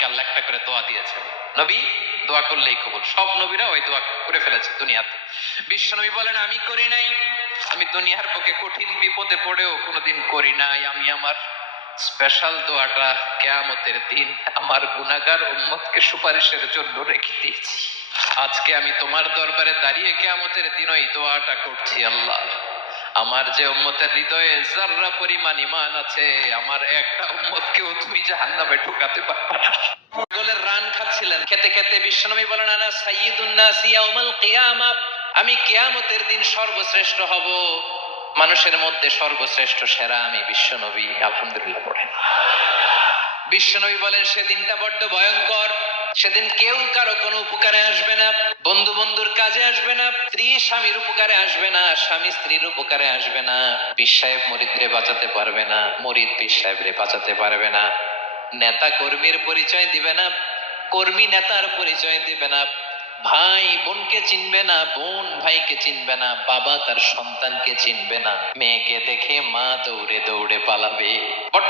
নবীকে আল্লাহ একটা করে দোয়া দিয়েছেন। নবী দোয়া করলেই কবুল। সব নবীরা ওই দোয়া করে ফেলেছে দুনিয়াতে। বিশ্ব নবী বলেন, আমি করি নাই। আমি দুনিয়ার বুকে কঠিন বিপদে পড়েও কোনোদিন করি নাই। আমি আমার স্পেশাল দোয়াটা কেয়ামতের দিন আমার গুনাগার উম্মতকে সুপারিশের জন্য রেখে দিয়েছি। আজকে আমি তোমার দরবারে দাঁড়িয়ে কেয়ামতের দিন ওই দোয়াটা করছি, আল্লাহ। আমার যে উম্মতের হৃদয়ে জাররা পরিমাণ ইমান আছে, আমার একটা উম্মতকেও তুমি জাহান্নামে ঢুকাতে পারবে না। পাগলের রান খাচ্ছিলেন। খেতে খেতে বিশ্বনবী বলেন, আনা সাইয়্যিদুন নাস ইয়াউমাল কিয়ামা। আমি কিয়ামতের দিন সর্বশ্রেষ্ঠ হব। মানুষের মধ্যে সর্বশ্রেষ্ঠ সেরা আমি বিশ্বনবী, আলহামদুলিল্লাহ পড়েন বিশ্বনবী বলেন, সেদিনটা বড্ড ভয়ঙ্কর। সেদিন কেউ কারও কোনো উপকারে আসবে না। বন্ধু বন্ধুর কাজে আসবে না, স্ত্রী স্বামীর উপকারে আসবে না, স্বামী স্ত্রীর উপকারে আসবে না। পীর সাহেব মরিদরে বাঁচাতে পারবে না, মরিদ পীর সাহেবরে বাঁচাতে পারবে না। নেতা কর্মীর পরিচয় দিবে না, কর্মী নেতার পরিচয় দিবে না। ভাই বোনকে চিনবে না, বোন ভাইকে চিনবে না, বাবা তার সন্তানকে চিনবে না। মেয়েকে দেখে মা দৌড়ে দৌড়ে পালাবে। বড্ড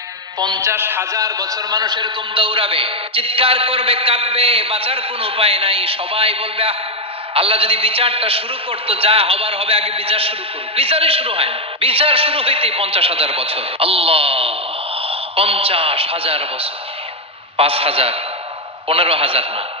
পঞ্চাশ হাজার বছর মানুষ এরকম দৌড়াবে, চিৎকার করবে, কাঁদবে, বাঁচার কোন উপায় নাই, সবাই বলবে আল্লাহ যদি বিচারটা শুরু করতো, যা হবার হবে, আগে বিচার শুরু করুন বিচারই শুরু হয় না। বিচার শুরু হইতেই পঞ্চাশ হাজার বছর। আল্লাহ, পঞ্চাশ হাজার বছর। পাঁচ হাজার, পনেরো হাজার না।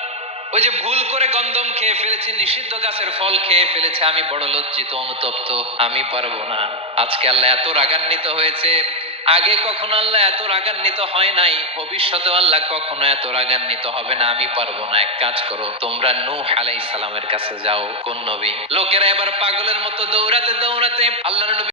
ওই যে ভুল করে গন্ধম খেয়ে ফেলেছি, নিষিদ্ধ গাছের ফল খেয়ে ফেলেছে, আমি বড় লজ্জিত, অনুতপ্ত, আমি পারব না। আজকে আল্লাহ এত রাগান্বিত হয়েছে, আগে কখনো আল্লাহ এত রাগান্বিত হয় নাই ভবিষ্যতে আল্লাহ কখনো এত রাগান্বিত হবে না, আমি পারব না। এক কাজ করো, তোমরা নূহ আলাইহিস সালামের কাছে যাও, কোন নবী? লোকেরা এবার পাগলের মতো দৌড়াতে দৌড়াতে আল্লাহর নবী